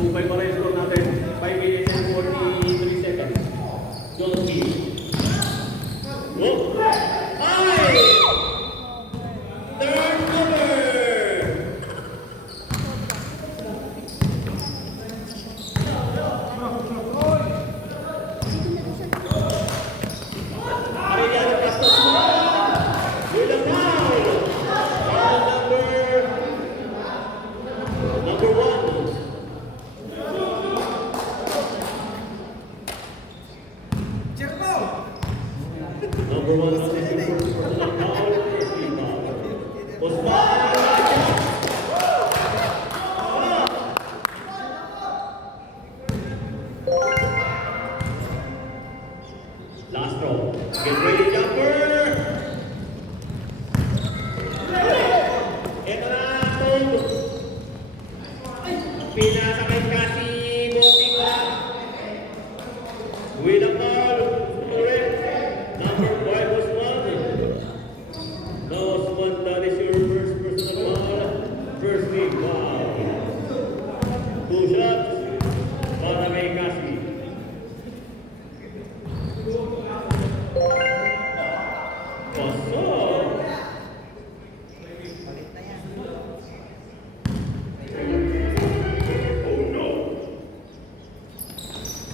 2-5 pa rin score natin. 5 minutes and 43 seconds. Jollski. Go! Ay!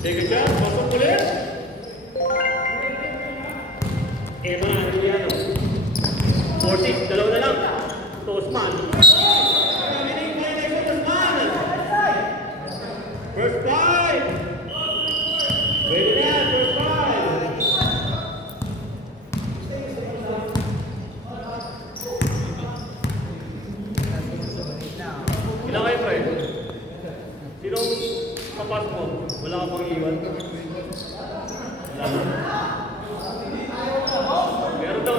Second shot, pasok ulit. Emma Arellano. 40, dalawa na lang. To Osman. Dominate by next Osman. First five. Pwede na, first five. Ilang kayo pa eh? Sinong kapasok mo? Wala ka pang iwan? Wala na. Meron daw.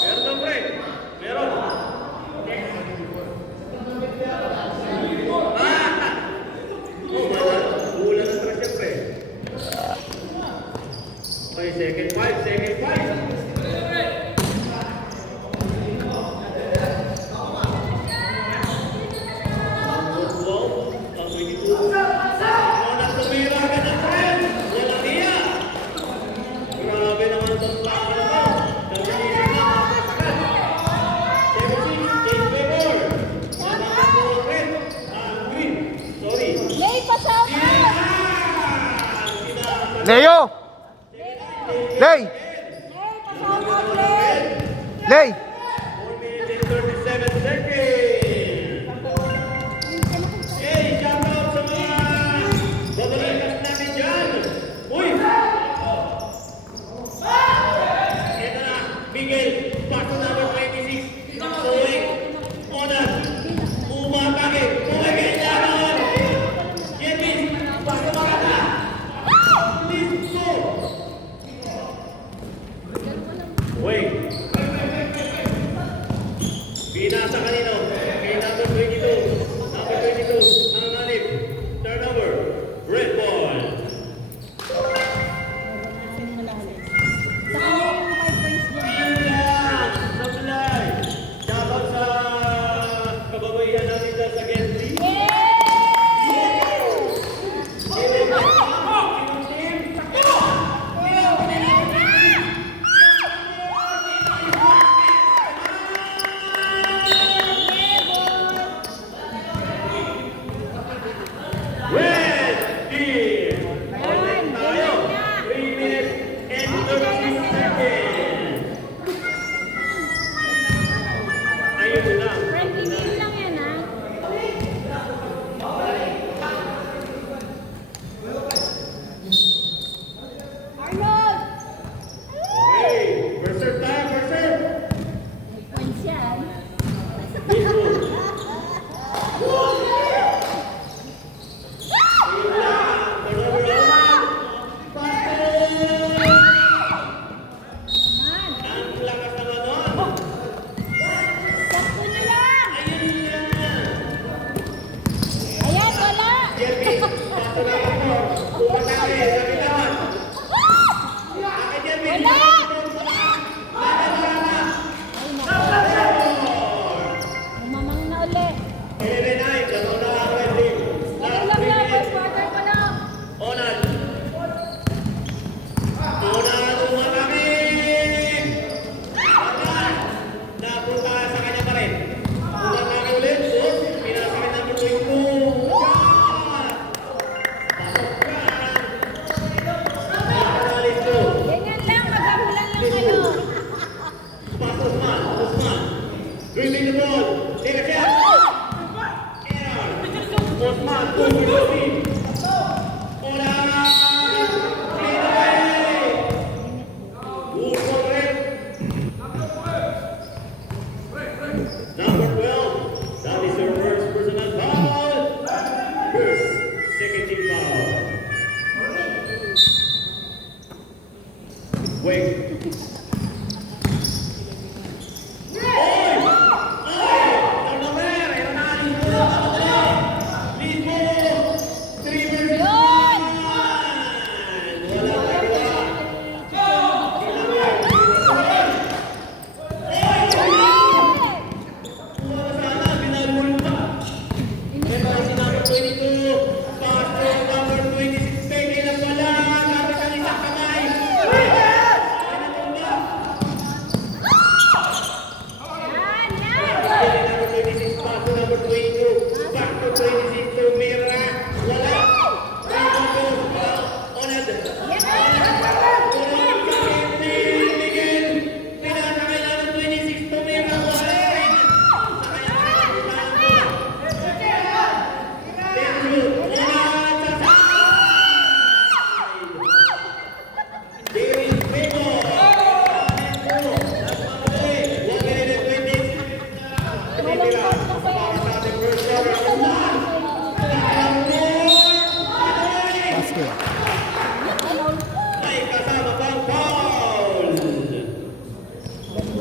Meron daw, pre. Meron. Wala na tra siya, pre. Okay, second five, second five. Leo! Lay! Lay! 4 minutes and 37 seconds. Hey, shout out sa mga babalikas namin dyan. Uy! Ito na, Miguel, paso number 26. Soeng, Onan, Umatake, Umagay Lanon. Yemis, paso makata. Please go! Wait. Binasa kanino? Kay number 22. Number 22, nanganganib. Turnover. Red ball. Sablay. Shoutout sa kababaihan natin dyan sa Gentry. Red team! Ulit tayo. 3 minutes and 30 seconds. Ayun lang. Okay. First serve tayo, first serve. Please go. Ayun lang. Turnover naman. Pasok! Ang lakas naman nun. Ayun lang. Jeremy, paso na ako. Umatake, sabi naman. Ake, Jeremy. Eleven nine, dalawa na ang red team. Last 3 minutes. Onan. Onan, umatake. Onan. Napunta sa kanya pa rin. Umatake ulit. Pinasa kanya number 22. Shot! Pasok ka. Pagkanalis ko. Pass Osman. Osman. Dribbling the ball. Take a shot. Error. Osman. Good with the speed. Onan. Clean away. Good for it. Number 12. That is your first personal foul. First. Second team foul. Wait. Turnover! Ayun na, Lisbo! Lisbo!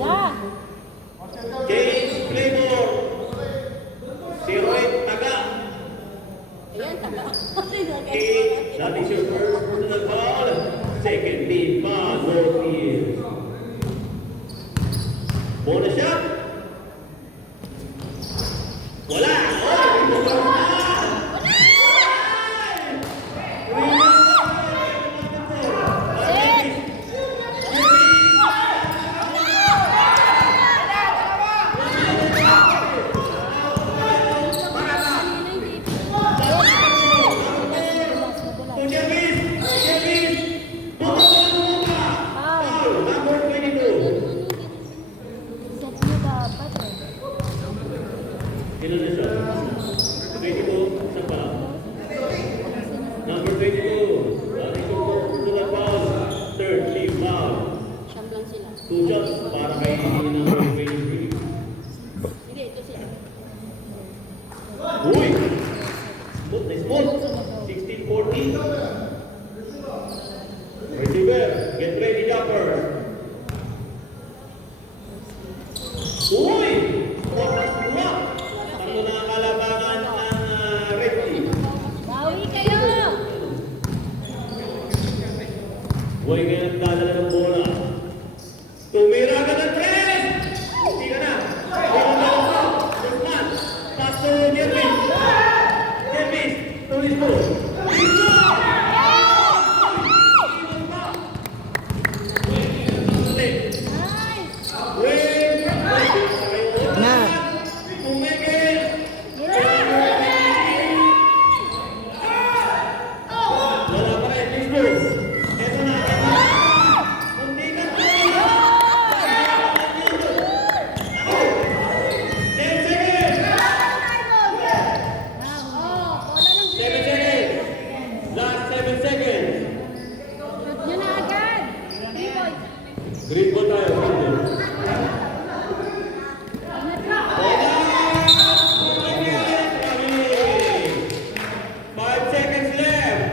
Wala. James Claymore. Si Roy Taga. Ayan, taga. That is your first personal foul. Second team foul. Both teams. Bonus shot. Wala. Number 22. Set mo dapat eh. Ilan na siya? 22, isa pa. Number 22. That is your personal foul. Third team foul. Siyam lang sila. 2 shots para kay number 23. Sige, ito siya. Uy! Smooth na smooth. 16-14. Receiver, get ready, jumper. Uy! Swak na swak. Parang nakakalabangan ng red team. Bawi kayo! Huwag kayo nagdadala ng bola. Tumira ka ng tres! Hindi ka na. Guzman. Pass to Jervis. Jervis. Tulis mo. Green ball tayo. Five seconds left.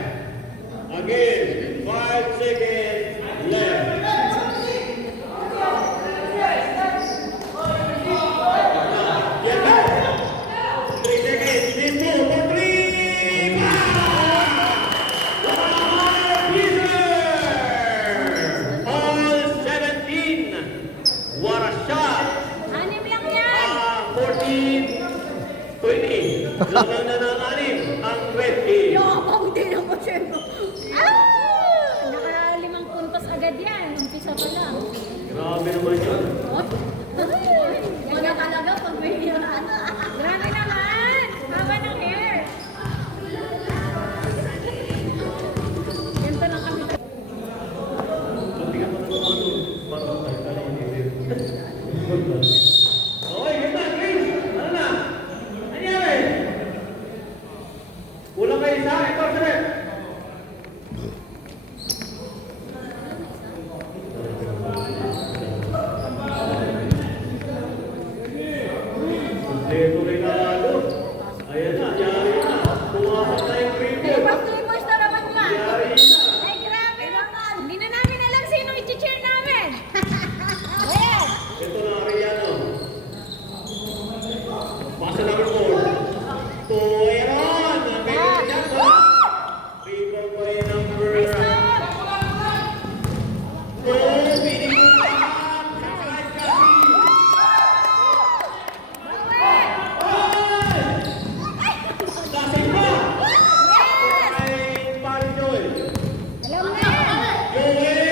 Again, 5 seconds left. Yeah. 3 seconds. This ball for 3. All 17. What a shot. Anim lang yan! 14, 20. Laban na ng anim ang red team. Yabang din ang masyado. Ah! Naka-5 puntos agad yan. Umpisa pa lang. Grabe naman yun. Wala talaga pag may hiraan. Grabe naman! Haba ng hair. Ganito lang kami. Hindi ka pa naman parang tayo ka lang okay, good na, Chris. Ano na? Ano yan? Kulang kayo sa akin, Torre. Kompleto regalo. Ayan na, yari na. Pumasok na yung free ball. Labas na naman niya. Yari na. Ay, grabe naman. Hindi na namin alam sino i-cheer namin. Ayan. Ito na, Ariano. Pasa number 4. Tueron. Meron siya po. Rebound pa rin number 2. Pinig mo na. Sakay kasi. Lasing pa. Ay, pare Joel. Alam na. Joel!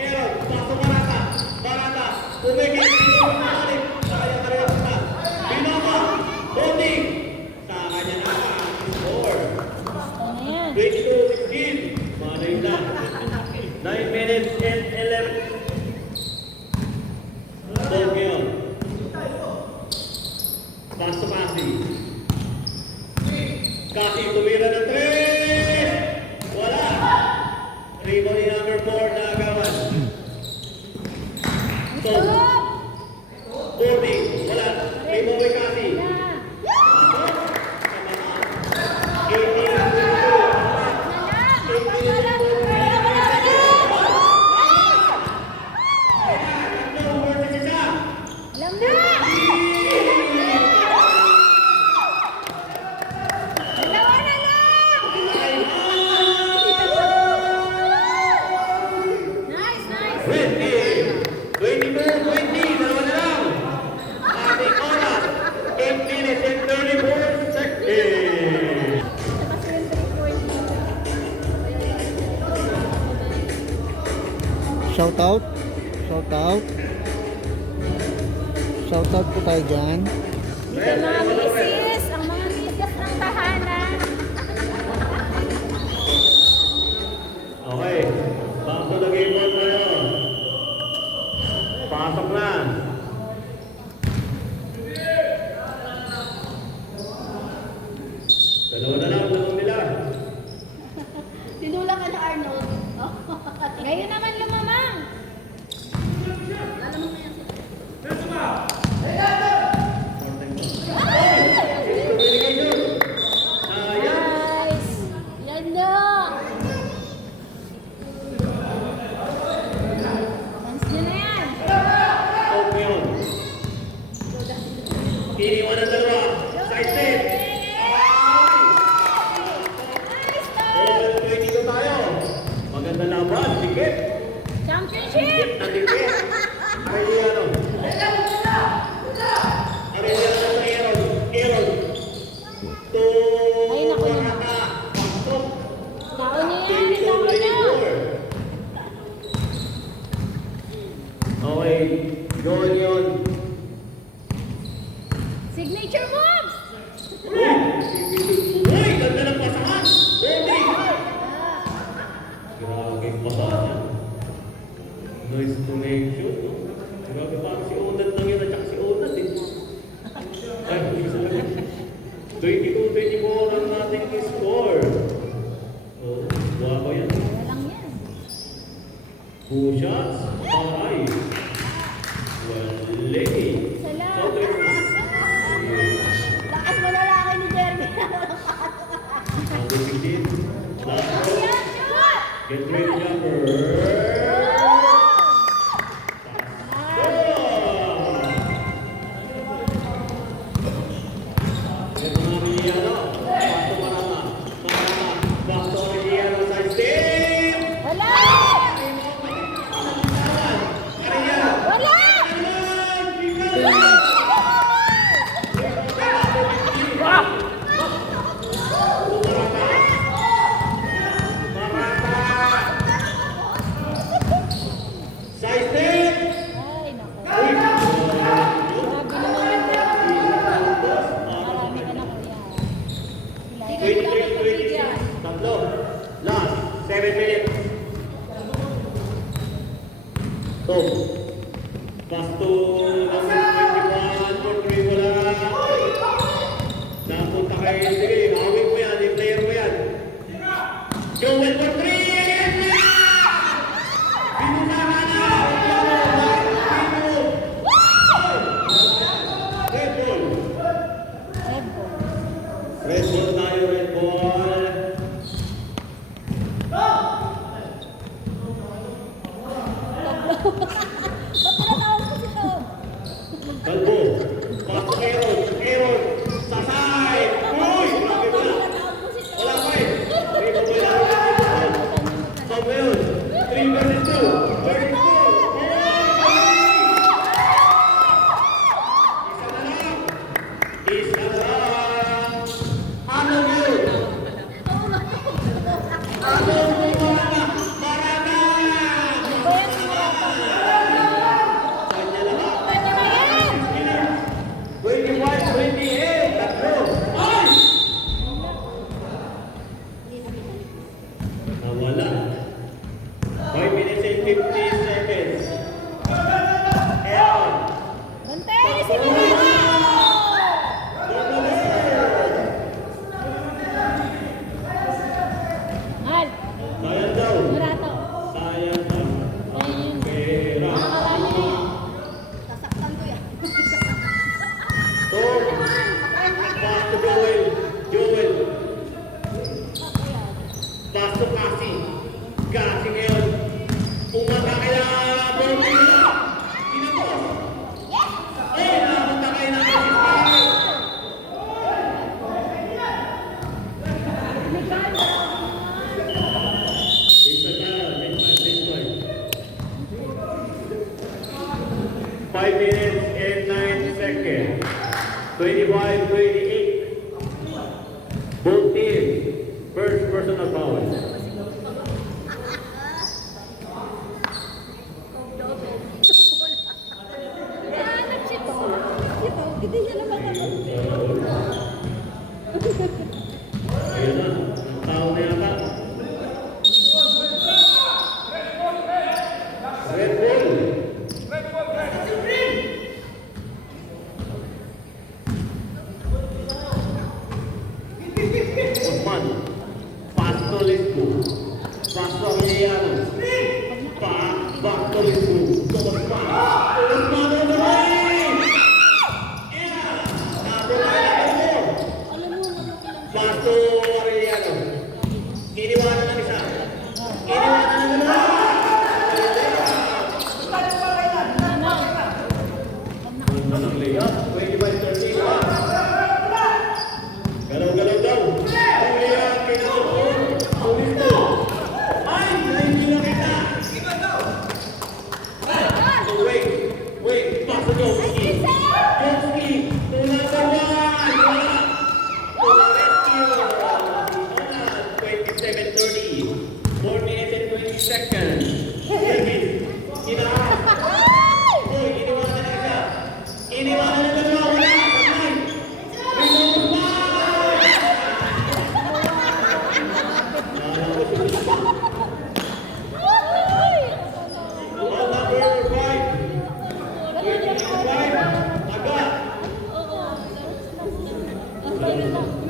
Aaron, pasok Barata. Barata, pumigil. Balik. Kaya karera pa. Binama. Holding. Sa kanya na. Score. Ano yan? 22-16. Malay na. 9 minutes and 11. Tokyo. Pass to Pasi. Kasi tumira ng 3. Wala. Rebound ni number 4 na agawan. So, 40. Wala. Rebound kay Kasi. Pasok. 18 number 2. 18 number 3. Shout out. Shout out. Shout out po tayo dyan. Dito mga misis, ang mga misis ng tahanan. Okay. Back to the game board ngayon. Pasok na. Dalawa na lang, dalawang nila. Tinula ka na Arnold. Ngayon naman lumamang. Alam mo na yan. Nice! Yan na! Chance nyo na yan. Open yun. Iniwan ang dalawa. Side step. Nice Level 22 tayo. Maganda laban. Dikit. Championship! Dikit. Ay, ano. Arena sa Aaron. Aaron. To Ay, naku naman. Morata. Pasok. Taon niya yan! Taon niya! 24. Okay. Yun yun. Signature moves! Uy! Ganda ng pasahan! Bonding! Grabe pasahan. Nice connection. No? Grabe parang si Onat lang yun at saka si Onat eh. Ay, isa lang yun. 22-24 ang nating score. Oh, buha ko yan. Wala lang yan. 2 shots. Aray. Wale. Salamat. Yeah. Lakas mo na lang ni Jeremy. Number 16. Last row. Yan, shoot! Get ready, jumper. Wala! Wala! Ay, naku. Grabe naman yung marami ka na kuya. Tigil mo lang magpapigyan. Tatlo. Last. 7 minutes. So, Pasto number 21 for 3 wala. Napunta kayo. Sige, hawig mo yan. I-player mo yan. Joel for 3 again. Binusahan na. Red ball. Red ball. Red ball tayo, red ball. Ba't pinatawag ko si Tom? Kalbo. Pasok Aaron. Aaron. Sasay. Uy! Grabe Ba't wala. pinatawag ko si Tom? Wala pa eh. May babala. Stop ngayon. 3 versus 2. Versus 2. Isa na lang. Ano yun? Ano yun? Marata! Ba yan si Morata? Kanya lang. Kanya na yan! 21-28. Tatlo. Ay! Nawala. 5 minutes and 50 seconds. Aaron. Bantay si Morata! Al, Sayang daw. Morata. Sayang daw. Ayun yun. Pera. Nakakarami na yan. Sasaktan ko yan. So, pass to Joel. Joel. Pass to Cassie. Cassie ngayon. Umata kaya Bobby. Pinapos. Eh, napunta kayo na kasi Isa na. Next one. 5 minutes and 9 seconds. 25-28. Both teams. First personal foul. going to Thomas Mann. Thomas Mann on the right! Yeah! Napakalaban mo! Pass to Arellano. Iniwanan ng isa. Iniwanan ng dalawa. Ang layup, 25-13. Galaw-galaw daw. Ang layup, kinakapon. Pulis to. Ay, hindi na kita. So wait, pass to Jowski. Jowski, tulang kawan. Wala. Tulang rescue. Wala. 27-30. 4 minutes and 20 seconds. Irgis, kinakas. Uy, iniwanan na isa. Iniwanan na dalawa. Wala. Sabay. Rebound pa. Ball number 5. 25. Aga.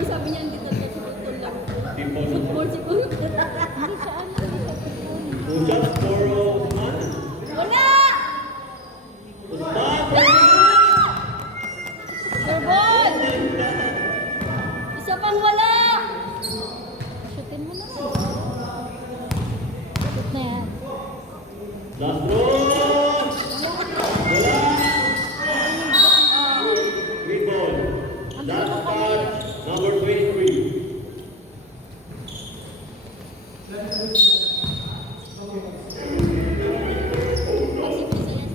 Sabi niya, hindi talaga tutol lang. Tipo. Football siguro. Hindi siya ano. Two shots for Usman. Wala! Usman. Turbol! Isa pang wala! Shootin mo na. Shoot na yan. Last throw. Wala. Green ball. Last touch. Number 23.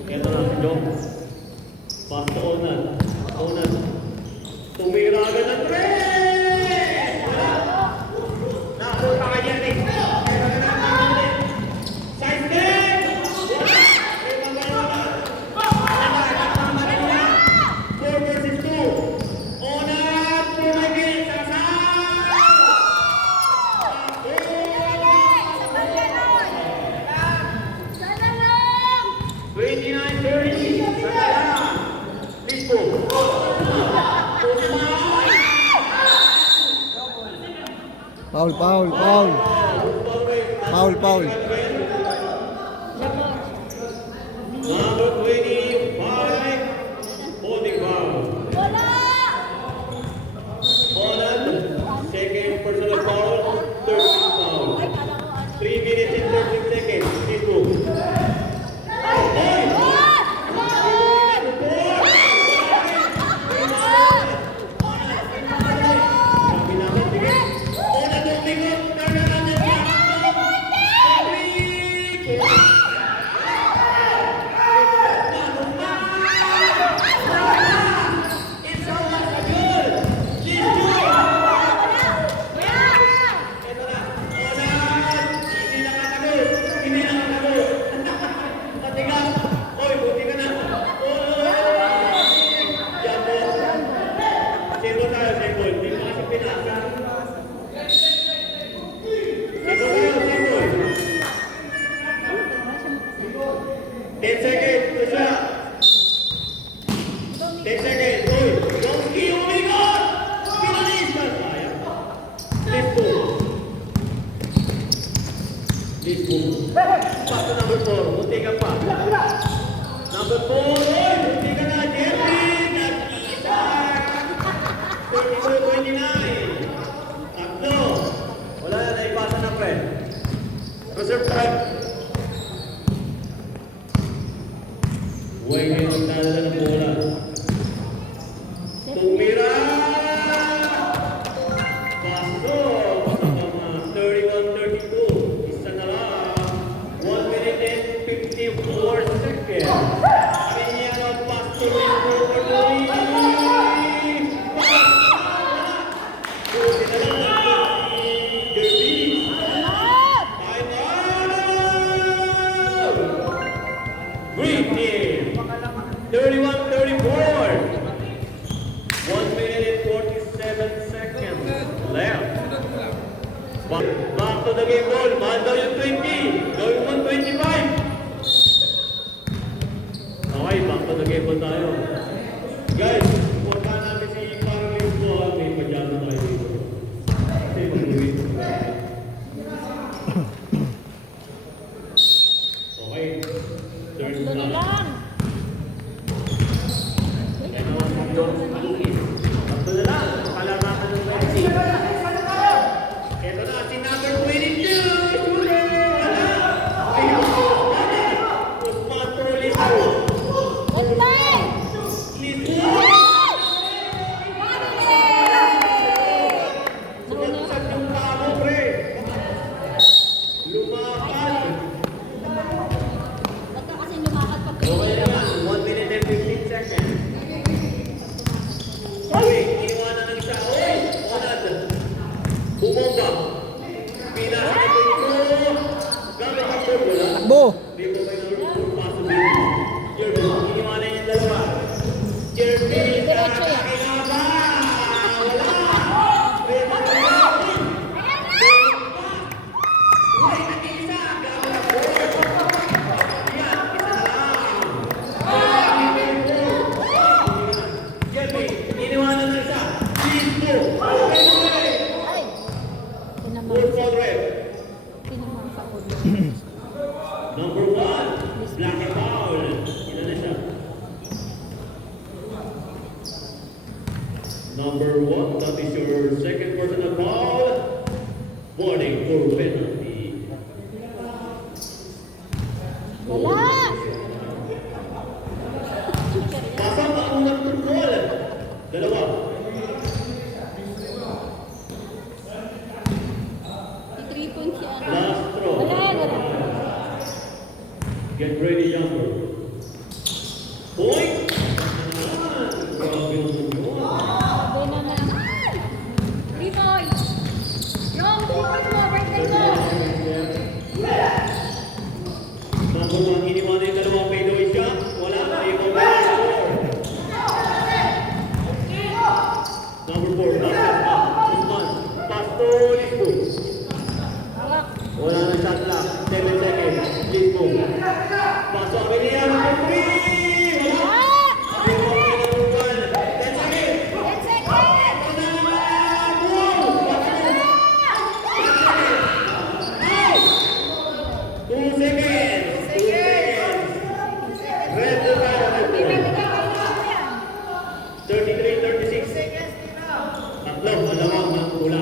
Ito na si Jong. Pass to Onan. Onan. Tumira agad ng tres! Wala. Napunta ka dyan eh. Meron ka na ang ulit. Side step! Wala. May pangalawa. Wala. Nakamarin na. 4 versus 2. Onan. Pumagil. Sasay! Sana lang! 29-30. Sandala. Lisbo. Foul, foul, foul. Foul, foul. Number 25. Holding foul. Wala! Holland, second personal foul, third foul. 3 minutes and 13 seconds. Lisbo. Pass to number 4, munti ka pa. Number 4, oy, munti ka na, Jerry, nag-isa. 32-29. Tatlo. Wala na, naipasa na, friend. Reserve time. Huwag kayo magdadala ng bola. Tumira! Paso! 31-32. Isa na lang. 1 minute and 54 seconds. Arellano, pass to Lisbo for Luis. Buti na lang ng Derby. Time out! Green team. 31-34. 1 minute and 47 seconds left. Back to the game ball. Mahal daw yung 20. Gawin mo 25. Okay, back to the game ball tayo. Guys, punta natin si Parang Lisbo. May padyano tayo dito. Kasi mag-uwit. Okay. Tatlo na lang. Tatlo na lang. Palamakan ng Messi. Ito na, si number 22. Usman Tuliso. Antay! Liso. Sumagsag yung kamo, pre. Lumapan. Huwag ka kasi lumakad pag Okay na lang. 1 minute and 15 seconds. Uy, iniwanan ng isa. Uy, Onad. Bumomba. Pinasa ito ito. Gamit ang bola. Takbo! Di ba may naroon paso din? Jervin, iniwanan yung dalawa. Jervin, Diretso yan. kinaba! Wala! Uy, nag-iisa! Gamit ang bola. Yan, isa na lang. Jervin, iniwanan ng isa. Listo! Okay! Ay! Tinamang Full forward. tinamang sa ulo. Number 1, black and foul. Ilan na siya? Number 1, that is your second personal foul. Warning for penalty. Wala! Pasang ang unang control. Dalawa. Titripon si ano. Last throw. Wala. Get ready, Younger. Point. Grabe naman yun. Sabi na na. 3 points! Yung 3 points mo, birthday mo! Number 1, iniwanan yung dalawang fadeaway shot. Wala. Ikaw ba? Number 4, Usman. Pass to Lisbo. Hawak. Wala na shot clock. 7 seconds. Lisbo. Pass to Amelia. Number 3. Wala. Number 1. 10 seconds. 10 seconds! Two seconds. Red to red. 33, 36. Tatlo, dalawang magkula.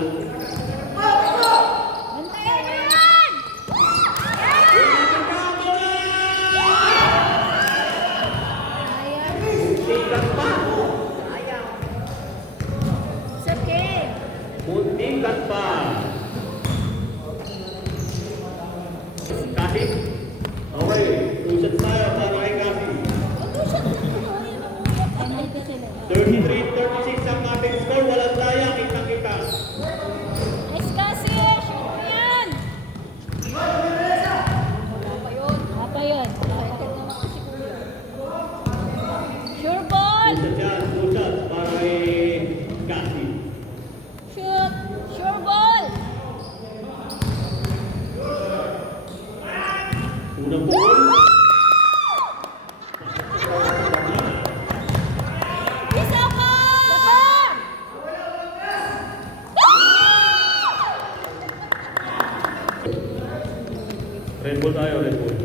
Bantayan yan! Ayan. Tingkat pa. Sakit. Muntikan pa. Kasi? Okay. Two shots tayo para kay Kasi. Ay, ito sila. 33-36 ang ating score. Walang daya. Kita-kita. Nice kasi! Shoot mo yan! Wala pa yun. Wala pa yun. Sure ball! Two shots yan. Two shots para kay Kasi. Shoot! Sure ball! Unang ball. Isa pa! Red Bull tayo, Red Bull.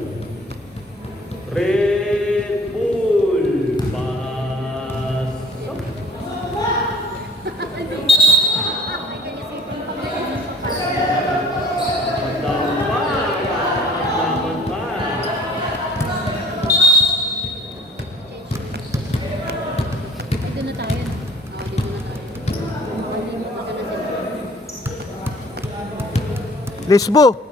Red Bull. Pass. Tama. Tama pa. Dito na tayo. Lisbo!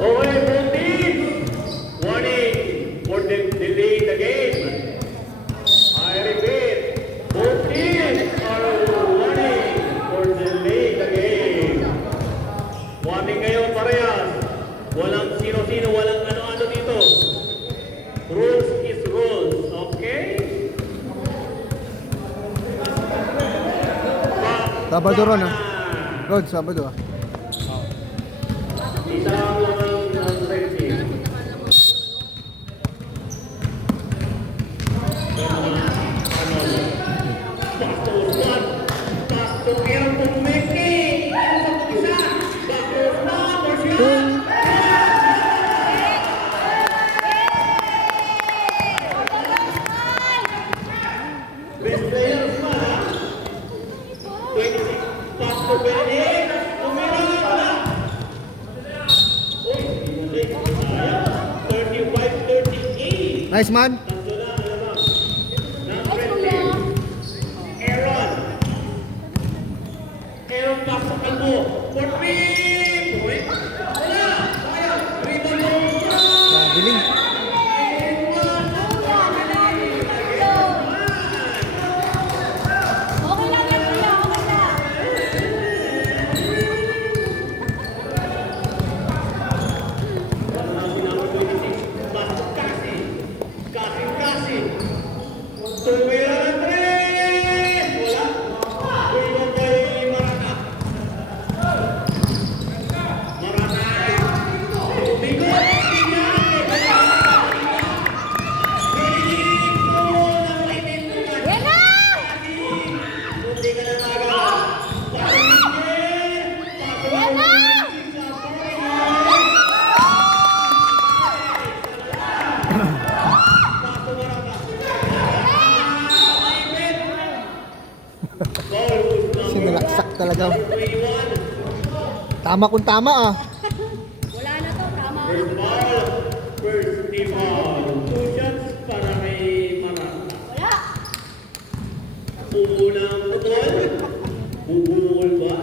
Okay, both teams. Warning for delay the game. I repeat, both teams are warning for delay the game. Warning kayo parehas. Walang sino-sino, walang ano-ano dito. Rules is rules, okay? Sabado ron ah. Rod, Sabado ah. Isa lang ang red team. Pastor Juan, Pastor Errol Tumeki. Pastor Benedict. Tumira. Wala. Uy, mali. Sayang. 35-38. Nice man. Tatlo lang, alamang. Ay, Number kuya. 10. Aaron. Aaron pasok kalbo. For 3 point. Wala. Sayang. Rebound mo. Biling. Okay lang yan, kuya. Okay lang. Number 26. Pasok Kasi. Kasi. Tumira ng 3. Wala. Rebound kay Marata. Umigot. Yan na! Yan na! Sinalaksak talaga. Tama kung tama ah. Wala na to, tama. First team ball. 2 shots para kay Marata. Wala. Unang putol. Bubungol ba?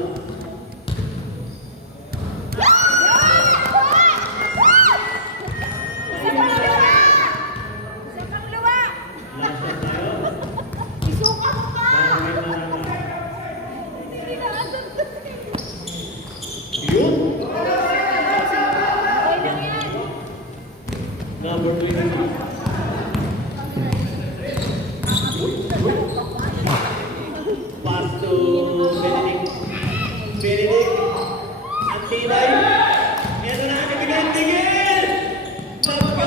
Isa pang luwa! Isa pang luwa! Last shot tayo. Isuka mo pa! Para kay Marata. Hindi na asan. Yun. Okay lang yan. Number 23. Pass to Benedict. Benedict. Ang tibay. Ito na ang tigil. Pagka.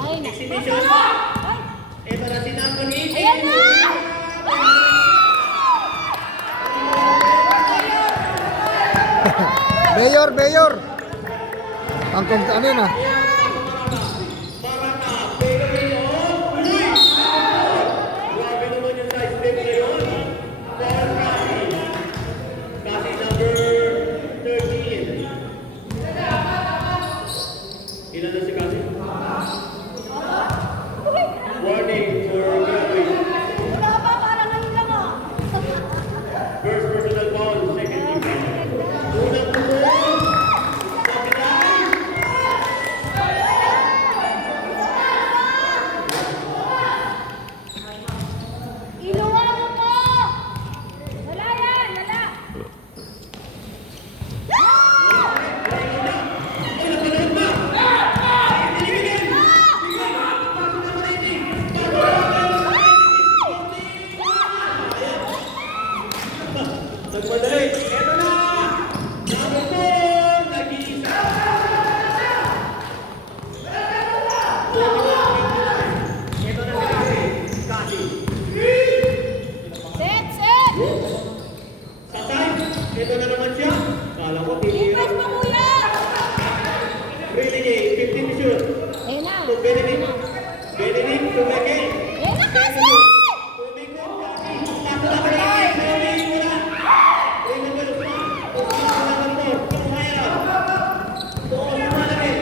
Ay, na. Exhibition. Ay! Ito na si number 18. Ayan na! Mayor. Ang kung ano yun ah. Marata. Pero yun. Uy! Grabe naman yung size tape na yun. Paul Kasi. Kasi number 13. Ilan na si Kasi? Warning for grabbing. Wala pa, parang ngayon lang ah. First personal foul, second team foul. Unang pukul. Kapitay. Inuwan mo po! Wala yan, wala. Nagmadali. Eto na! Number 4, nag-iisa. Eto na si Kasi. Kasi. Set, set! Sa time, eto na naman siya. Kala ko, Impress tinira. mo, kuya! Really, 15 to shoot. Ayun na. To Benedict. Benedict to Miguel. Ayun na kasi! Tumikot, Kasi. Pasok na kay Benedict. Wala. Raymond Guzman. Tumikot na naman po. Tumaya. Tuon na namin.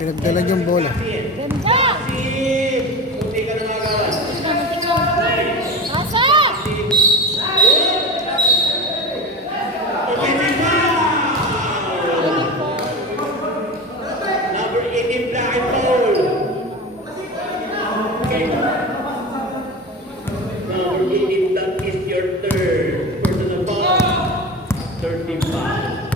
Pinagdalan yung bola. Ganda! Hindi ka na magawa. Muntik na. Pasok! Number 18, black and gold. Okay. Number 18, that is your third personal foul. 35.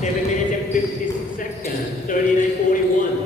7 minutes and 56 seconds. 39-41.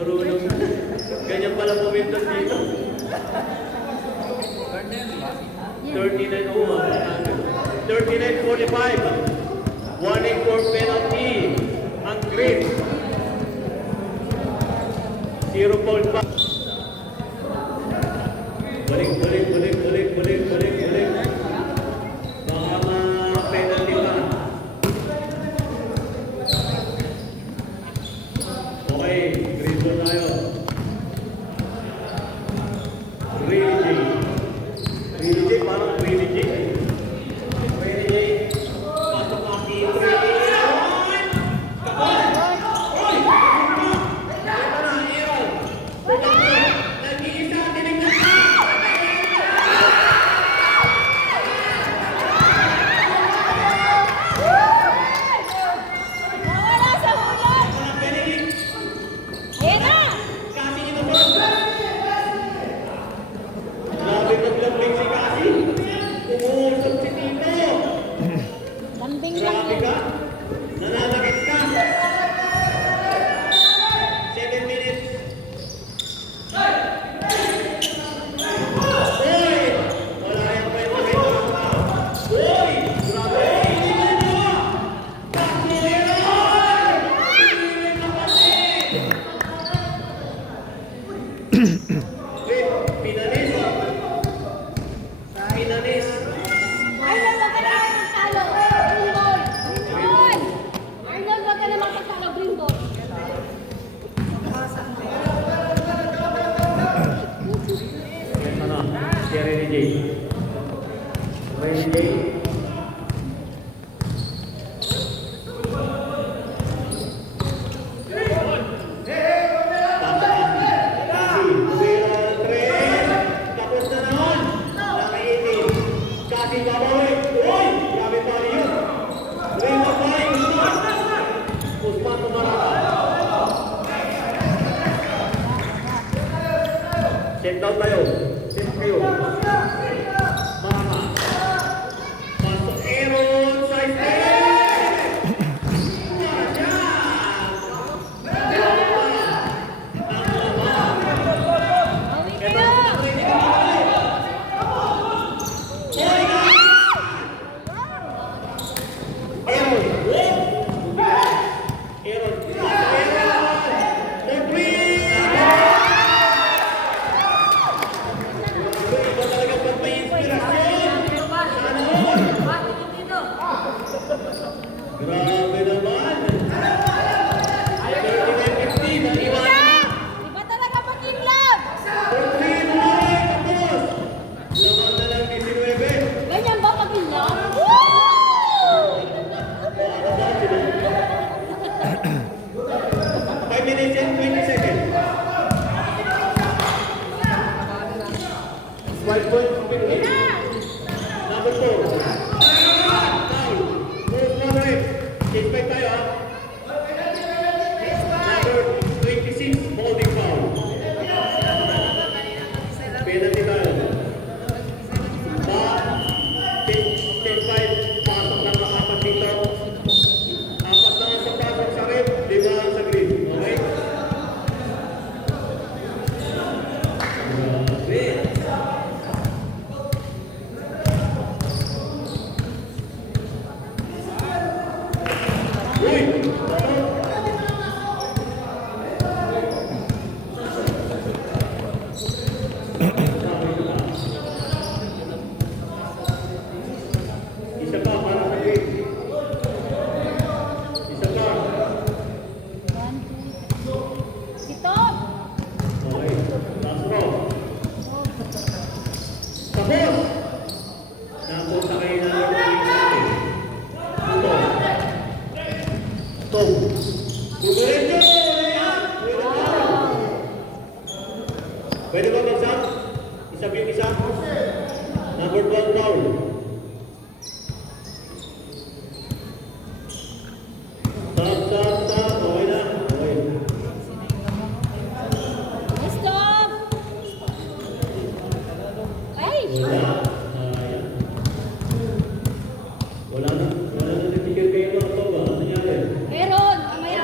Marunong. Ganyan pala pumintos dito. 39-45. Warning for penalty. Ang Chris. 0 foul pa. Balik. Baka ma-penalty pa. Okay, green zone tayo. Really J, parang really J. Pasok ang T3. Nag-iisa, tinignan ka! Nawala sa hulog! Walang Benedict. Ayan na! Kasi ito po. Grabe maglambing si Kasi. Umuusap si Tito. Lambing lang Grabe yun. ka. Nananakit ka. 7 minutes. Hoy! Wala yung kwento. Hoy! Grabe! Hindi ka na! Patuloy! Hindi ka kasi! Wait, pinanis. Pinanis. Arnold, wag ka naman magtalo. Green ball. Yun. Arnold, wag ka naman magtalo. Green ball. Ano? Si Rene J. Rene J. Kasi, 0-3. Tapos na naman. Nakaitin. Kasi babawi. Uy! Grabe pa rin yun. 3-5. Usman tumarata. Set down tayo. Set kayo. Mama. Pasok Aaron. Side step. Bawi kayo. Grabe naman. 39-50, naiwanan. Iba talaga pag in love. For 3 more, tapos. Laman na lang 19. Ganyan ba pag in love? 5 minutes and 20 seconds. 5.50. Number 4. Foul. Move moderate. Change back tayo ha. Number 26, holding foul. Penalty tayo. 10-5, pasok lang ang apat dito. Apat na sa pasok sa red, 5 ang sa green. Okay? Grabe. Uy! Isa pa para sa green. Isa pa. 1, 2, 3. Si Tom. Okay. Last row. Tapos! Napunta kayo na ng green natin. Tom. Diretso! Pwede ba mag-sub? Isab yung isa? Number 1 foul. Stop. Okay na. Okay. Yes, Tom. Ay! Wala. Ayan. Wala na. Wala na nagtigil kayo mga to ba? Ano nangyari? Meron. Mamaya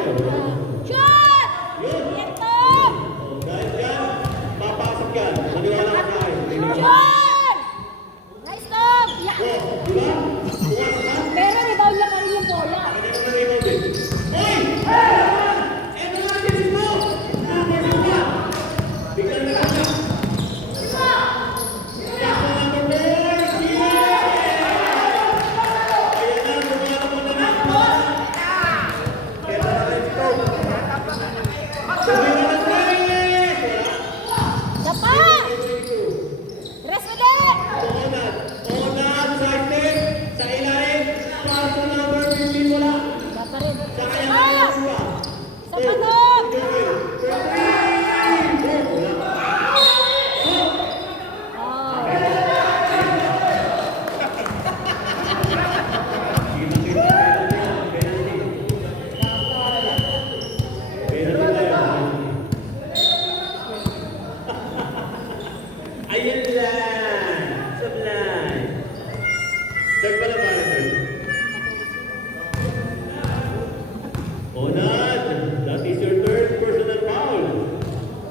Onad, that is your third personal foul.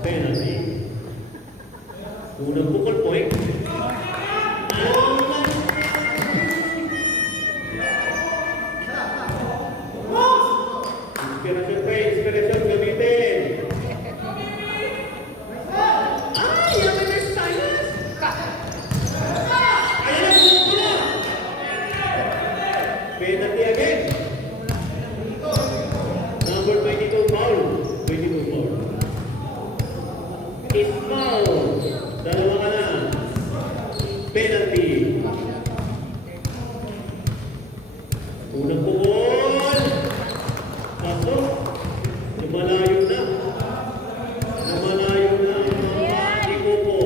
Penalty. Unang bukol point. Inspirasyon pa, inspirasyon gamitin. Ay, yan ang exercises. Ayan ang bukol. Penalty again. Number 22 foul. 22 foul. Is foul. Dalawa ka na. Penalty. Unang pukol. Pasok. Lumalayo na. Lumalayo na. Iko po.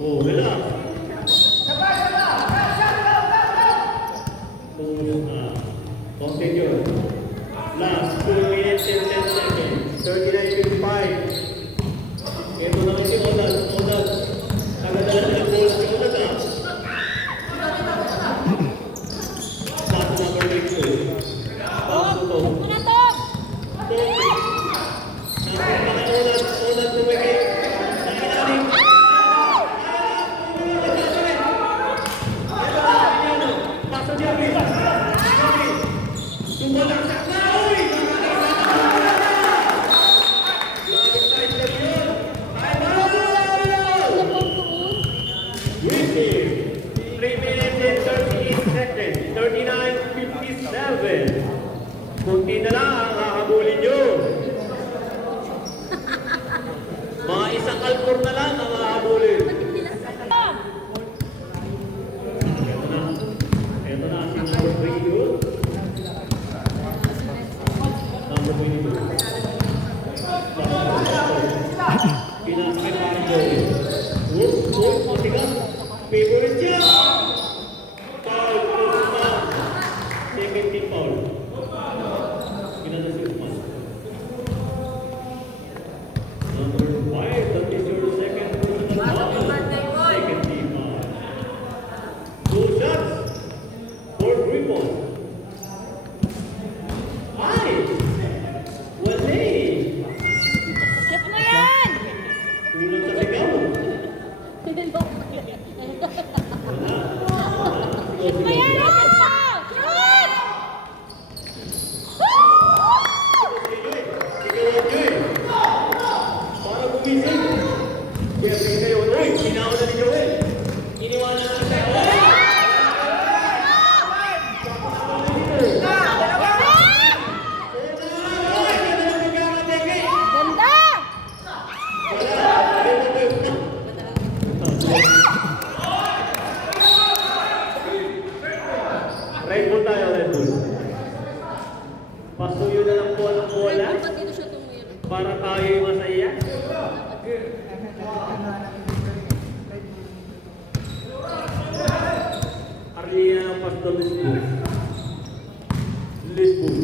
Oh, relax. Continue. Last 2 minutes and 10 seconds. 39:55. Ito na si Onad. Onad. Nagdala ng bola si Onad ah. Pass number 22. Pass to Tom. Ano to? Tom. Nakakita na Onad. Onad tumigil. Sa ilalim. Pass to Jerry. Jerry. Sumulak sa Uy! Grabe tayo sa yun. Ay, Wishing. 3 minutes and 38 seconds. 39:57. Kunti na lang ang hahabulin nyo. Mga isang alcor na lang ang hahabulin. Ito na. Ito na si number 22. Number 22. Pinasakay parang Joey. Whoop, whoop, matigas. Favorite niya. Foul, Usman. Second team foul. Pinasa si Usman. Number 5, that is your second personal foul. Second team foul. 2 shots. 4 3 points. Ay! Wala eh! Shoot mo yan! Kulang sa sigaw. Shoot mo yan! Shoot mo! Shoot! Sigawan nyo eh. Para gumising. Kaya sige yun. Uy, sinauna ni Joel. Iniwanan na siya. Uy! Ganda! Red Bull tayo, Red Bull. Pasuyo na lang po ang bola para tayo'y masaya. Arlina ng Pastor Lisbon. Lisbon.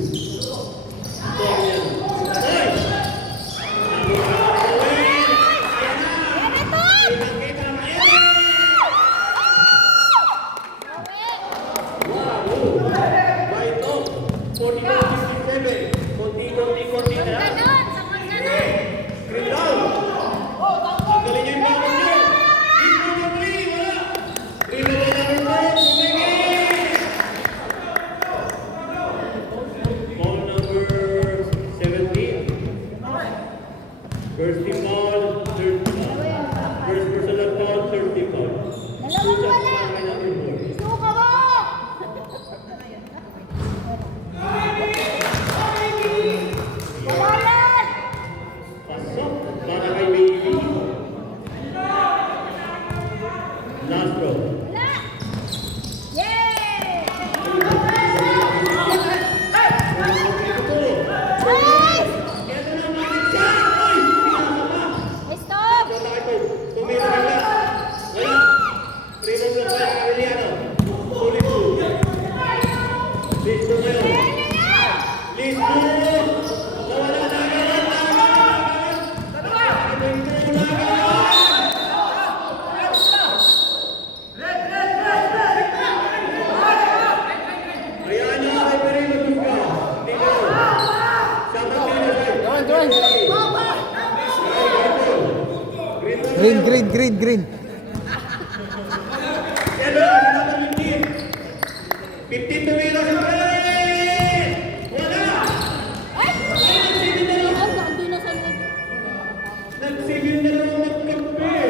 Dorian. Hey! Konti na lang. Ganon! Sakot ka na! Screen down. Ang galing yung bawang nyo. Team number 3, wala. Team number 4, sumigil. Ball number 17. First team foul, third foul. First personal foul, third team foul. Dalawang wala! Kay number 4. Suka mo! Wala yan! Pasok para kay Baby. Last row. Wala! Yay! Nice! Ito na magic shot! Ay! Pinasa pa! Ay, stop! Wala ito. Tumira ka na. Wala. Remove na kaya Aureliano. Ulit po. Listo ngayon. Listo! Nawala na agad! Ayan yung referee na tuska. Dito. Green. Yellow, number 15. 15 tumira sa red! Wala! Ay! Nagsigil na lang! Nandun na sa loob. Nagsigil na lang magkampi!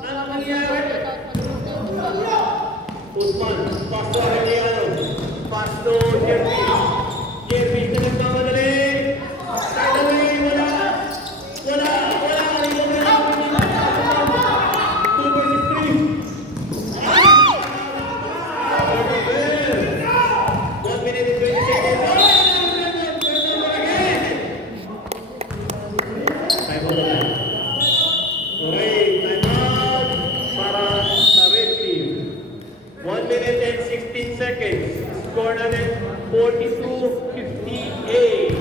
Ano nangyari? Usman, pass to Arellano. Pass to Jeremy. Jeremy na nagmamadali. Side away, wala! Wala! Limon na lang! 2 versus 3. 1 minute and 20 seconds. Time out. Okay, time out para sa red team. 1 minute and 16 seconds. Score natin 42-58.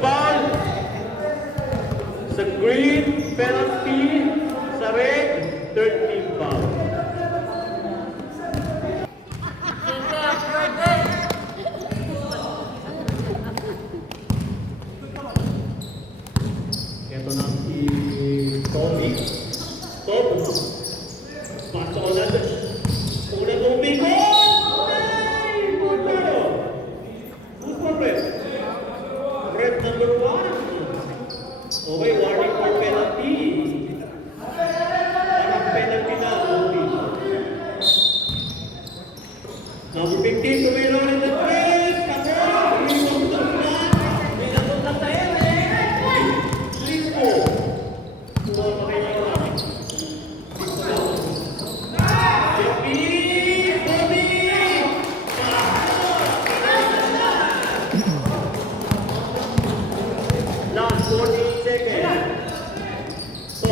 Foul sa green, penalty sa red, third team foul. Ito na si Tommy. Tom. Pasok na. Una Tommy ko! Ay! Puto! Who's for red? Red number 1. Okay, warning for penalty. Parang penalty na. Number 15, tumira rin ng press. Kako! Limon na. Limon na tayo eh. Lispo. Kuha pa kayo ng marami. Jeffy! Bobby! Last 48 seconds. So,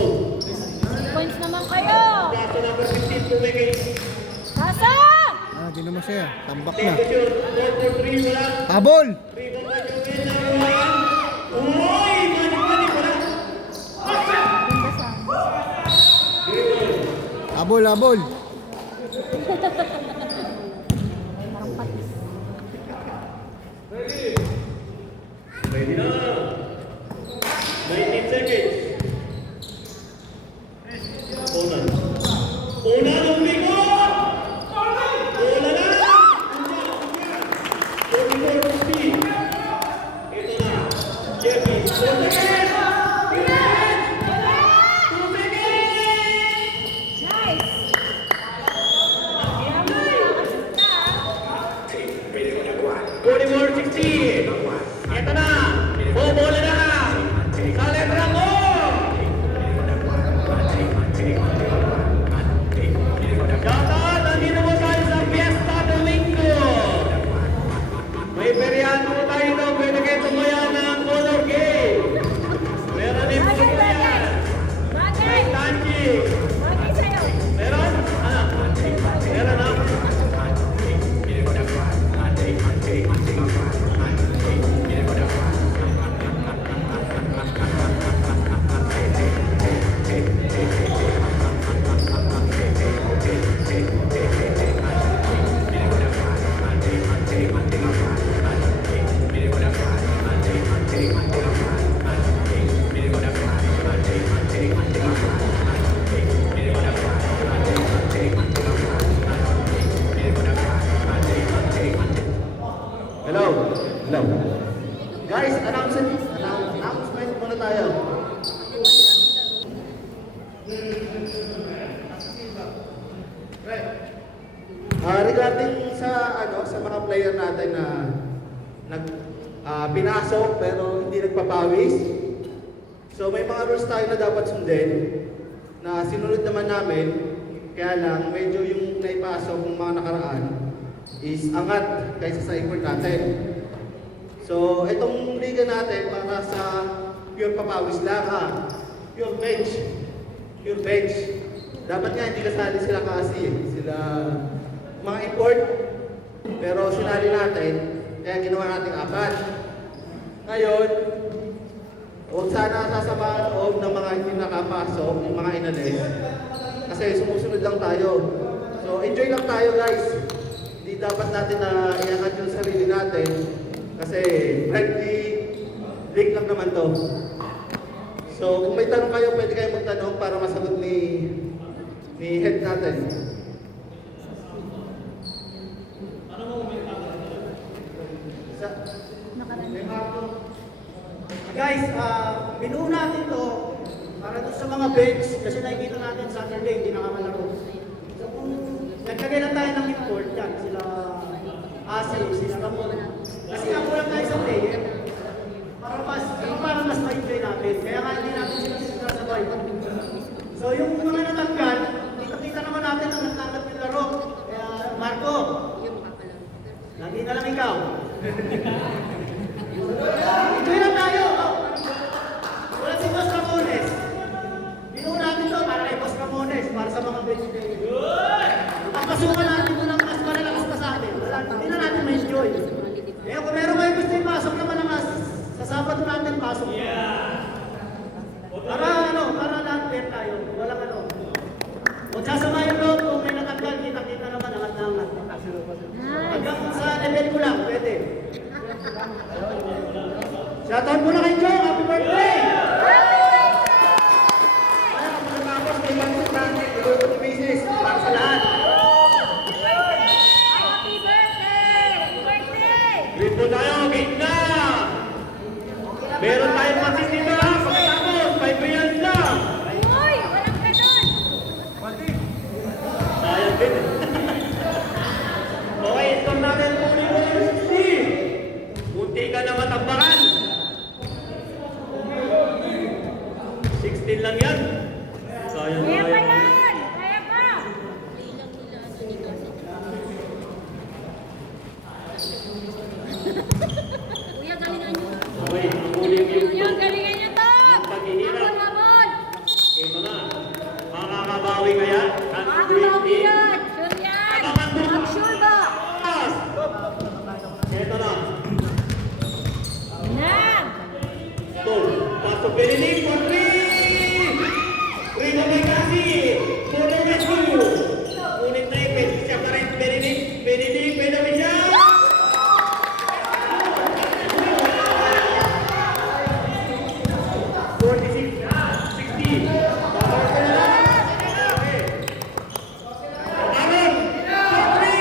Points naman kayo. kaso number 15, tumigay. Kasa! Di naman siya. Tambak na. Take the shot. 4 for 3, wala. Habol! Rebound by Joel, number 1. Uy! Manik-manik, wala. Habol! Parang patis. Ready na. 19 seconds. Una ng bigo! Una na! 44-50. Ito na. Jeffy. 4 seconds. 2 seconds. Nice! 44-60. Ito na. Bola na. Sa letra mo. Shoutout, nandito po tayo sa Fiesta Domingo. May periano po tayo ito. Pwede kayo tumayan ng color game. Meron din po Bagay, bagay! yan. Bagay! May tanji. Bagay sa'yo! Meron? Ano? Meron ha? Hello? Hello? Guys, announcement muna tayo. Regarding sa mga player natin na pinasok pero hindi nagpapawis. So may mga rules tayo na dapat sundin na sinunod naman namin. Kaya lang medyo yung naipasok ng mga nakaraan is angat kaysa sa effort natin. So, itong liga natin para sa pure papawis lang ha. Pure bench. Pure bench. Dapat nga hindi kasali sila kasi sila mga import. Pero sinali natin, kaya ginawa natin 4. Ngayon, huwag sana sasama ang loob ng mga hindi nakapasok, yung mga inalis. Kasi sumusunod lang tayo. So, enjoy lang tayo guys. Hindi dapat natin na iangat yung sarili natin kasi friendly league lang naman to. So, So, kung may tanong kayo, pwede kayo magtanong para masagot ni head natin. Guys, binuo natin to para doon sa mga bench kasi nakikita natin Saturday hindi nakakalaro. So kung nagkagay lang tayo ng import yan, sila Asi, sila Ramon. Kasi nga kulang tayo sa player para mas ma-enjoy natin. Kaya nga hindi natin sila sinasabay. So yung mga natanggal, kita naman natin ang nagtanggap yung laro. Kaya Marco, lagi na lang ikaw. Enjoy lang tayo. Wala si Boss Ramones. Binuo natin to para kay Boss Ramones, para sa mga bench player. Ang pasukan natin ito ng mas malalakas pa sa atin. Hindi na natin ma-enjoy. Eh, kung meron kayo gusto yung pasok naman ang sa Sabado natin pasok. Para lahat fair tayo. Walang ano. Kung sasama yung loob, kung may natanggal, kita-kita naman angat-angat. Hanggang sa level ko lang, pwede. Shoutout muna kay Joe, happy birthday! Kaya pagkatapos may pansit natin, i-open business para sa lahat. Happy birthday! Happy birthday! Green po tayo, gate na! Meron tayong pasis dito ha, pagkatapos, 5 reals lang! Uy! Walang ganun! Sayang din. Okay, ito namin po ni 160. Munti ka na matambakan. 16 lang yan. Sayang Kaya pa sayang. yan! Kaya pa! Kuya, galingan nyo. Okay, ang huling yung Kuya, galingan nyo to! paghihirap. Habol, habol! Ito na. Makakabawi kaya? Makakabawi yan! Sure yan! Ang sure ba? Ito na. Nan! Ito. Pasok Benedict for 3! 3 na may kasi. 4 na may 2. Ngunit na ipit siya pa rin. Benedict, pwede namin siya. 46, 60. Bawal ka na lang. Okay. Aaron, for 3!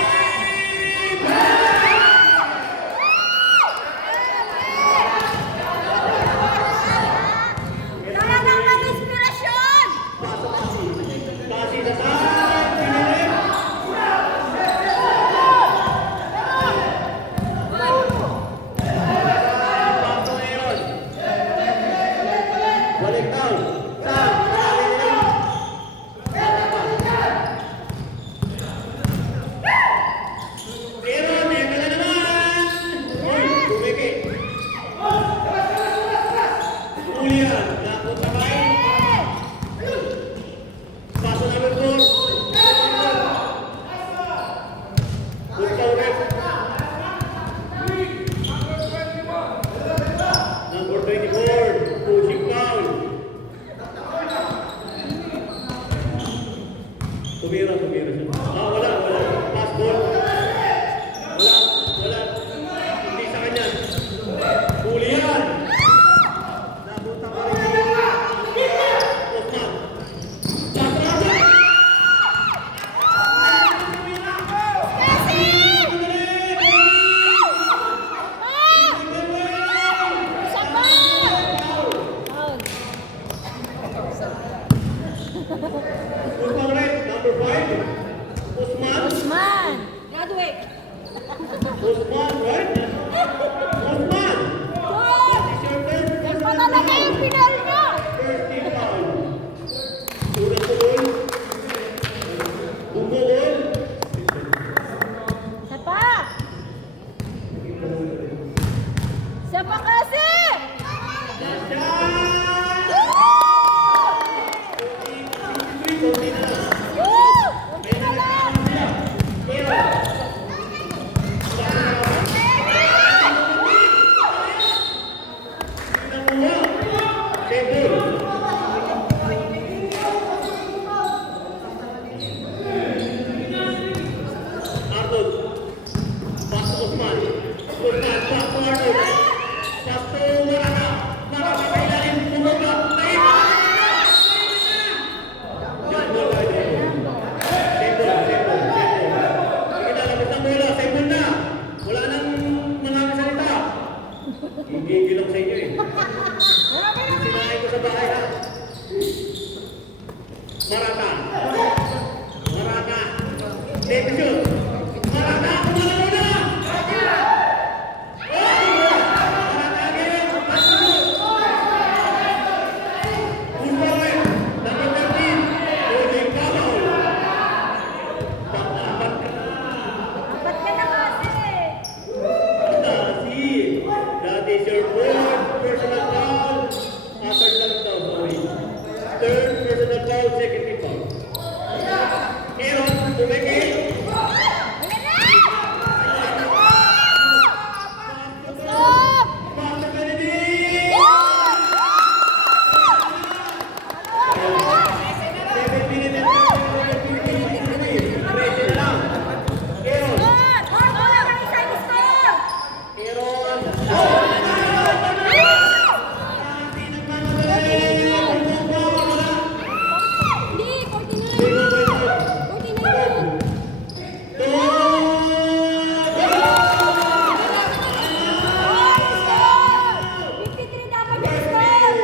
Talagang may inspirasyon! Kasi sa saan, pinili. Pasok na yun. Balik down. Saan? Pero, meron na naman. Uy, tumiki. Uli yan. Napunta kayo. Paso number 4. Punta ulit. Number 24. Pushing foul. Tumira siya. Wala. Pass ball. Wala. Hindi sa kanya. Uli yan. Napunta pa rin. Osman. Kasi! Isa pa! Down. Usman red, number 5. Usman. Usman! Graduate! Usman, right? Usman. Good! It's your turn. Yan pa talaga yung final niya! First team foul. Unang tuloy. Bumukol. Isa pa! Isa pa kasi! Woo! Kunti na lang! Pasto, wala na. Nakakailalim, bumaba. Naib! Gigigil lang sa inyo eh. Sinahay ko sa bahay ha. Marata. Marata. Division. Marata. Kumala na! Marata again. Umoy. Number 13. Holding Cabo. Ba't ka na kasi? That is your fourth personal foul. Third lang daw, sorry. Third personal foul, second team foul. Aaron, tumigil. Stop! Pasok Kennedy! 7 minutes and 13 na lang. Aaron, Wala kang isang score! Aaron. Hindi, 49. 49 yun. Oh, 53 dapat yung score!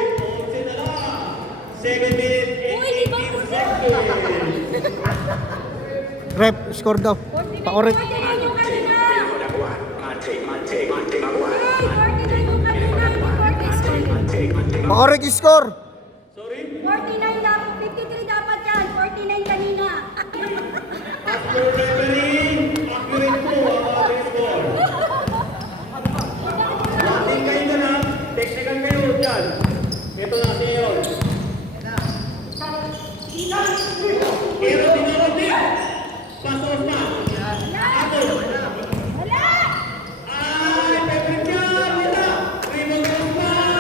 7 minutes and Uy, di ba 18 score? seconds. Rep, score daw. 49 Paorek. yung kanina! Hey, 49 yung kanina, hindi 40 score. Paorek score. Sorry? 49 dapat, 53 dapat yan, 49 kanina. As per referee, accurate po ang ating score. Lating kayo na lang, technical kayo dyan. Ito na si Aaron. Aaron, tinawag din. Pasok na. Ako. Wala! Ay, Patrick yan! Wala! Raymond Guzman!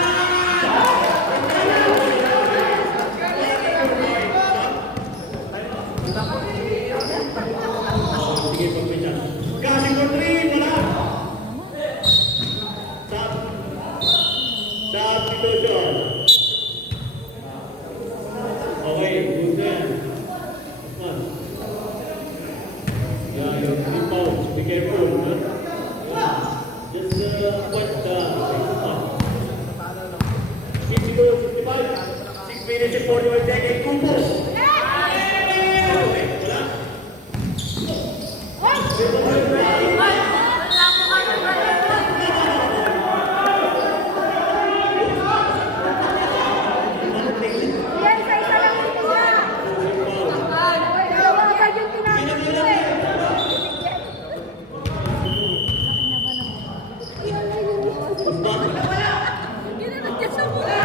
Sige, pagpinyan. Kasi for 3, wala! Substitution. Okay, good na yan. Guzman. Yeah, you're inbound. Be careful, huh? Just watch the keep it going, 55. 6 minutes and 41 seconds. Kupo. Yan, sa isa lang yung isa. Dalawa agad yung tinapos ko eh. Yun na nandiyan sa mula.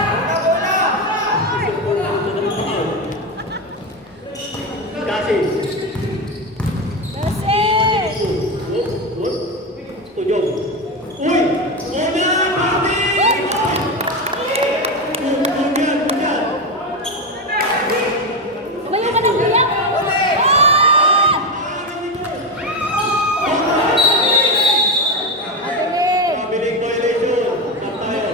Kasi. Kasi. Tujong. Uy! Una! Pati! Bunyan! Tumayo ka ng biyak. Mabilis. Mabiling violation. Stop tayo.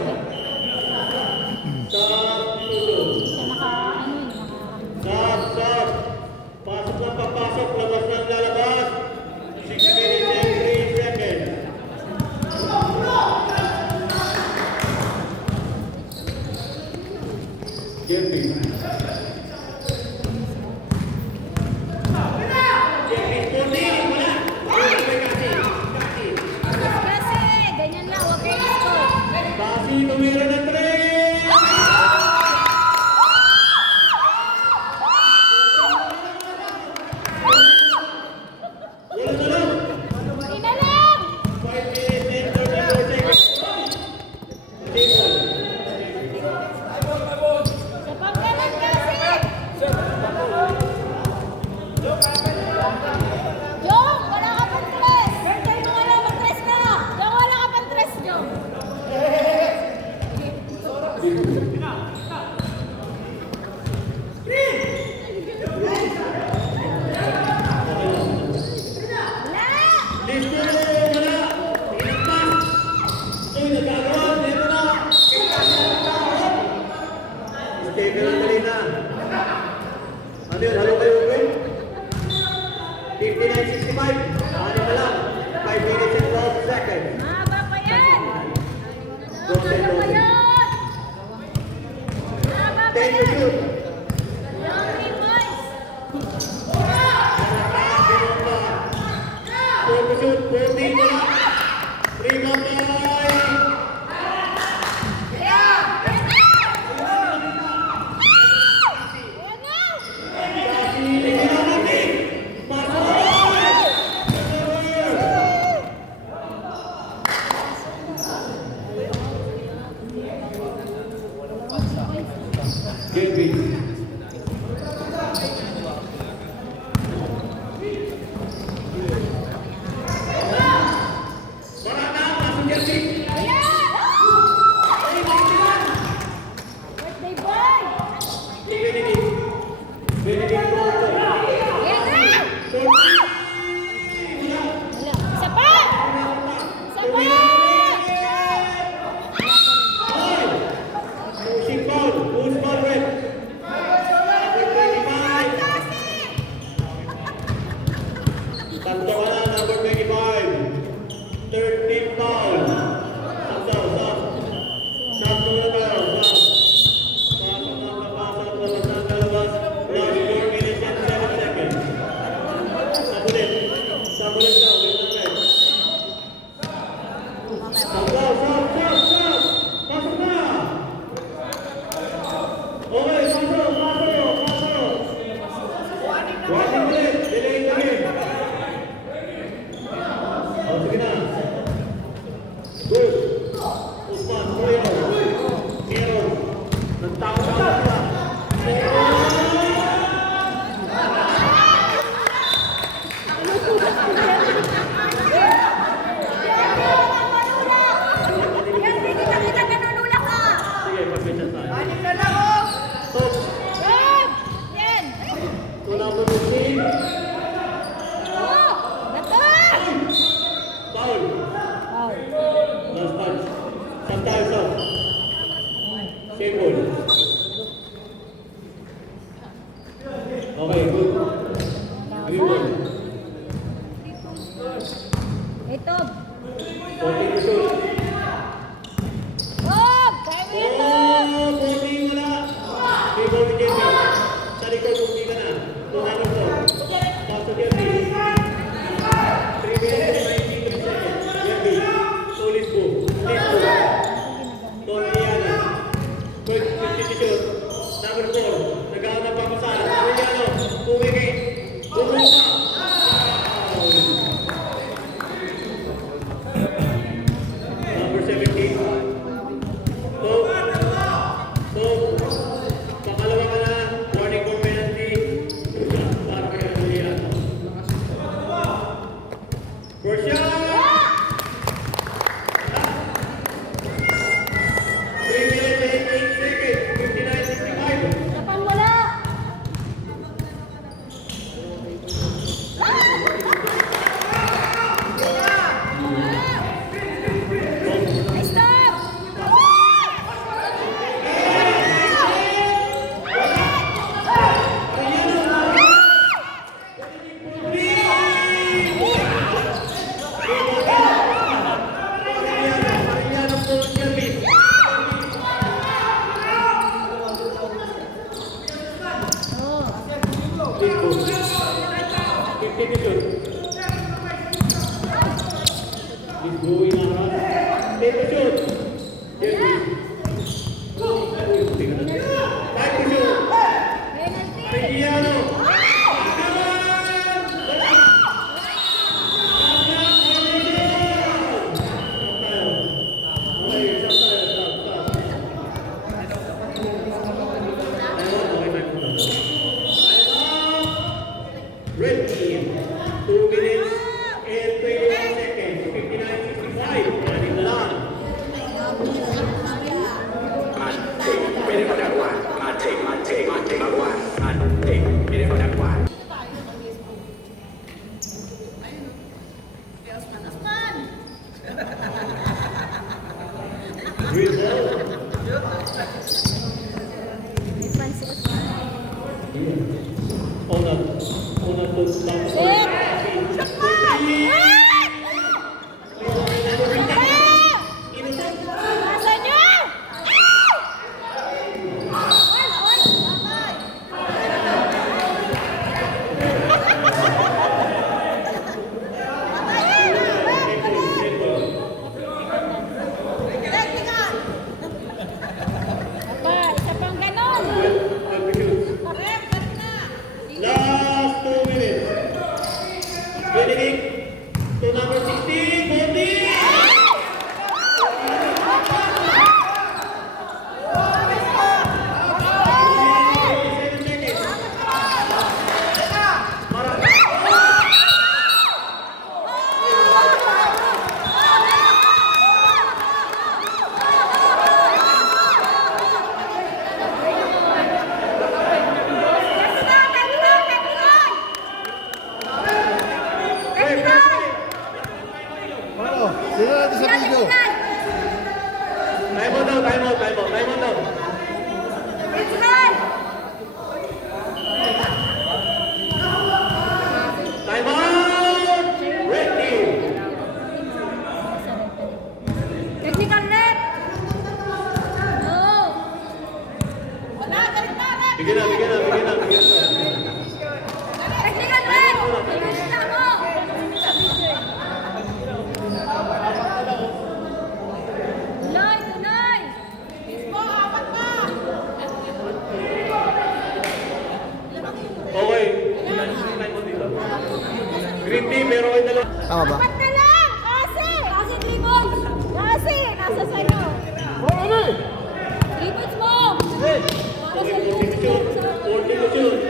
Substitution. Stop. Pasok lang papasok. Labas lang lalabas. 6 minutes and 3 seconds. Jeffrey. Jeffrey, 40. Wala. Kasi. Kasi. Ganyan lang. Huwag kayo score. Kasi tumira ng 3. Wala na lang. Ina lang. 5 minutes and 34 seconds. Table. Sa pagkalan kasi. Jong, wala ka pang tres. Birthday mo wala mag-tres ka. Jong, wala ka pang tres, Jong. Paso jersey. Ayan! Birthday boy! Benedict. Benedict Porto. Ayan na! Wala. Wala. Isa pa! Isa pa! Pushing foul. Who's foul red? Number 25. Tatlo ka na, number 25. 13 foul. Stop. Stop muna tayo. Stop. Pasok. Labas na kalabas. Last 4 minutes and 7 seconds. Sabulit. Sabulit daw. Wait lang. Stop. Pasok na. Okay, pasok. Warning ulit. Delay na rin. Oh, sige na. Good. Usman, Royo. Aaron. Nagtao-tao sila. Yan, hindi kita nanunulak ka! Sige, mag-pitch tayo. Anim na lang oh! Stop. Yan! Yan! To number 15. Oh! Bato! Foul. Wow. Last touch. Sometimes up. Same ball. Okay, good. Green ball. Ito. 14 to shoot. Oh! Kaya mo yan, Tom! Oh, bowling wala. May bowling Jeffy. Sa likod, bumili ka na. Tuhanap to. Pasok Jeffy. 3 minutes and 93 seconds. Jeffy. Police book. Police book. Toriano. Quick, 50 to shoot. Number 4. Nag-aunap pa sa Toriano. Pumigay. Bumili ka. Number 17. Pangalawa ka na, warning for penalty. Para ka na ulihan. First shot! 3 minutes and 8 seconds. 59-65. Napang wala! Ay, stop! Mariano po Jeffy. Oh. Please go. 50 to shoot. He's going around. 10 to shoot. Jeffy. 5 to shoot. Penalty! Mariano. Red team, 2 minutes and 21 seconds, 59-65, running the line. Ready for that one. I take my one. I take, ready for that one. Green ball. May pansin ka. Ona to stop. Set! Nasa niyo? go. Time out daw, time out daw. Time out! Red team. Technical net! No! Wala, galit na, net! Bigyan na. Technical net! Galit na mo! Tunay! Ispo, apat pa! Okay. Time out dito. Green team, meron kayo dalawa. Tama ba? Apat na lang! Kasi 3 balls! Kasi! Nasa sa'yo! 3 balls mo! Para sa Shoot.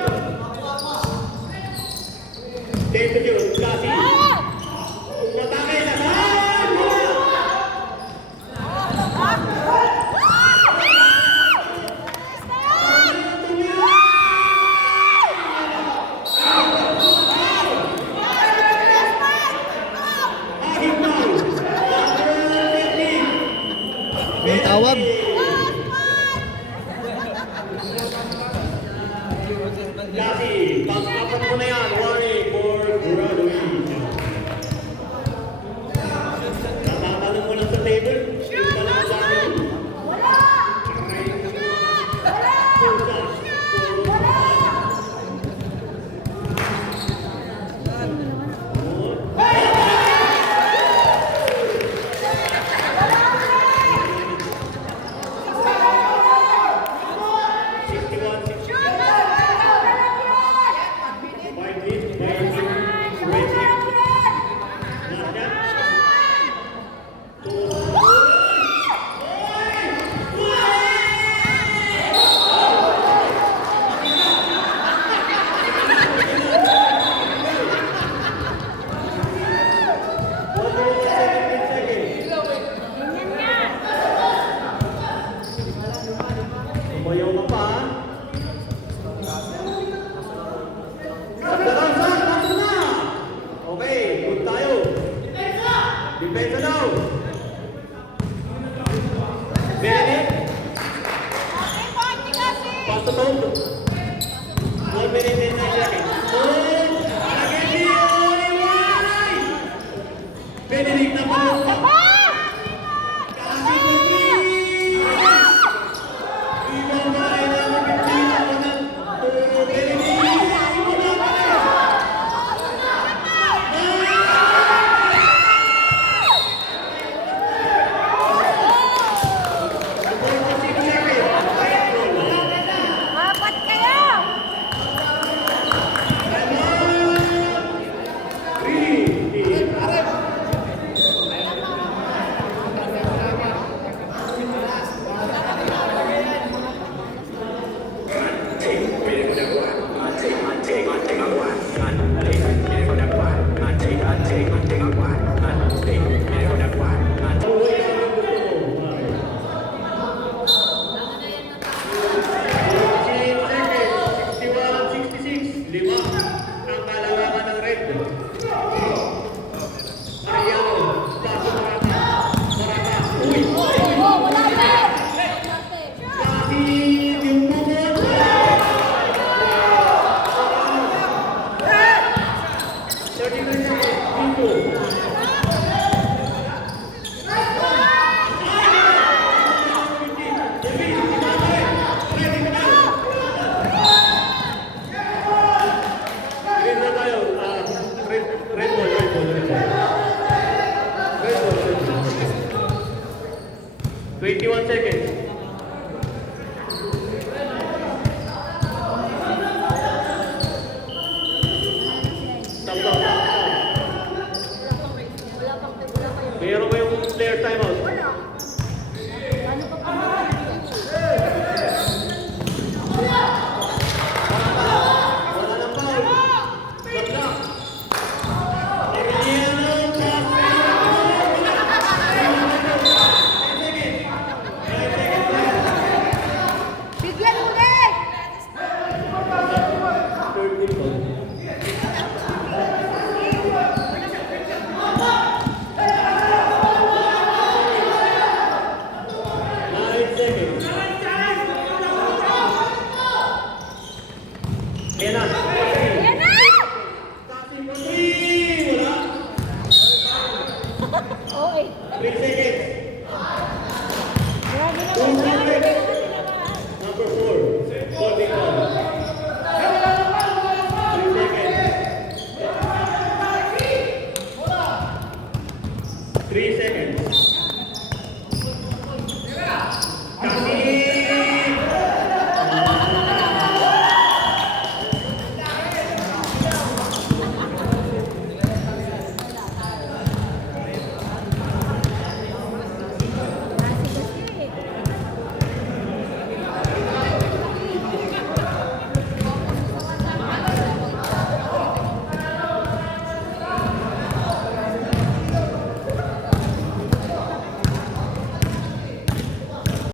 Take the shoot. Kasi. Ah! Matake na sa. Ang tawag. Kasi, pag-apat mo na yan. Warning for graduation. Natatanong mo lang sa table. Yung pala sa akin. Bayaw ka pa. Pasok na! Okay, good tayo. Depensa daw. Benedict. Pass the ball. 1 minute and 9 seconds. Benedict na pa. Apat kayo! Oh, wala pa! Red ball. 21 seconds. Stop. Meron ba yung player timeout? Wala nang foul. Stop na. Emiliano Bigyan ulit! Grabe naman. Grabe naman. Number 4, holding ball. 3 seconds. 3 seconds.